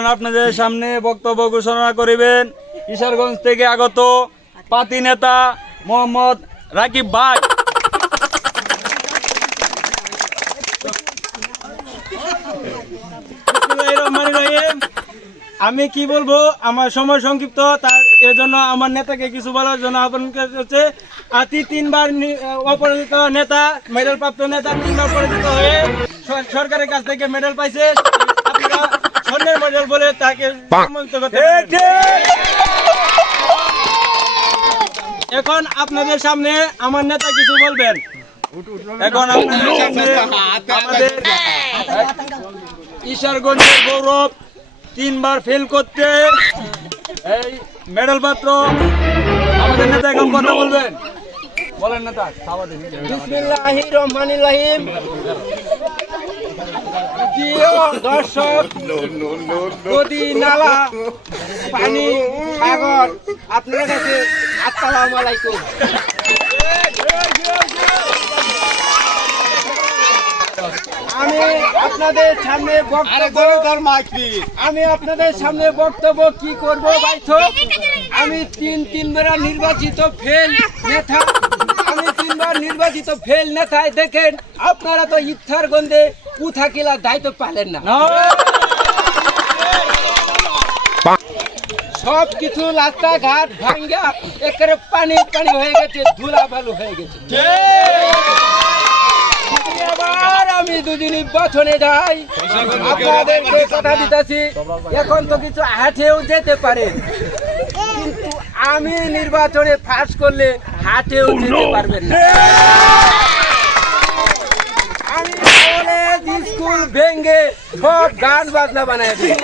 এখন আপনাদের সামনে বক্তব্য ঘোষণা করিবেন কিশোরগঞ্জ থেকে আগত পাতি নেতা মোহাম্মদ রাকিব ভাই। আমি কি বলবো, আমার সময় সংক্ষিপ্ত, তার এজন্য আমার নেতাকে কিছু বলার জন্য আহ্বান করছে। আতি 3 বার অপরাজিত নেতা, মেডেল প্রাপ্ত নেতা, 3 বার পরাজিত হয়ে সরকারের কাছ থেকে মেডেল পাইছে। আপনারা স্বর্ণের মেডেল বলে তাকে সম্মানিত করতে পারেন। এখন আপনাদের সামনে আমার নেতা কিছু বলবেন। এখন আপনাদের সামনে আমাদের কিশোরগঞ্জের গৌরব 3 বার ফেল করতে এই মেডেল পাত্র আমাদের নেতা এখন কথা বলবেন। বলেন নেতা। বিসমিল্লাহির রহমানির রহিম। প্রিয় দর্শক, নদী, নালা, পানি, সাগর, আপনার কাছে আসসালামু আলাইকুম। আমি আপনাদের সামনে বক্তব্য কি করব বাইথ। আমি 3 বার নির্বাচিত ফেল নেতা। আমি 3 বার নির্বাচিত ফেল নেতায় দেখেন আপনারা তো ইচ্ছার গন্ধে কুথা কিলা দায়িত্ব পালেন না। সব কিছু রাস্তাঘাট ভাঙ্গা একেবারে পানি পানি হয়ে গেছে, ধুলা বালু হয়ে গেছে। এবার আমি যদি নির্বাচনে যাই, আপনাদেরকে কথা দিতেছি, এখন তো কিছু হাটেও যেতে পারে, কিন্তু আমি নির্বাচনে ফাঁস করলে হাটেও যেতে পারবেন না। আমি কলেজ স্কুল ভেঙ্গে সব গান বাজনা বানাই দিই।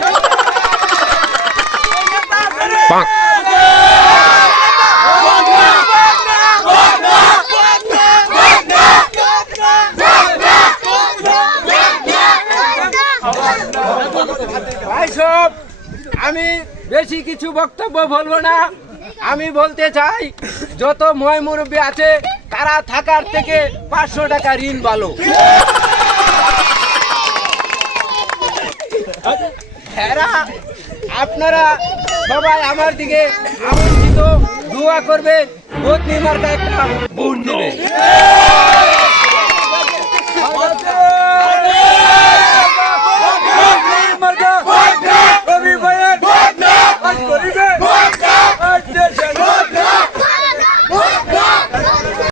আমি বেশি কিছু বক্তব্য বলবো না। আমি বলতে চাই, যত ময় মুরব্বী আছে তারা থাকার থেকে 500 টাকা ঋণ ভালো। আপনারা সবাই আমার দিকে আমন্ত্রিত, দোয়া করবেন, ভোট নির্মাণ একটা ভোট দেবে।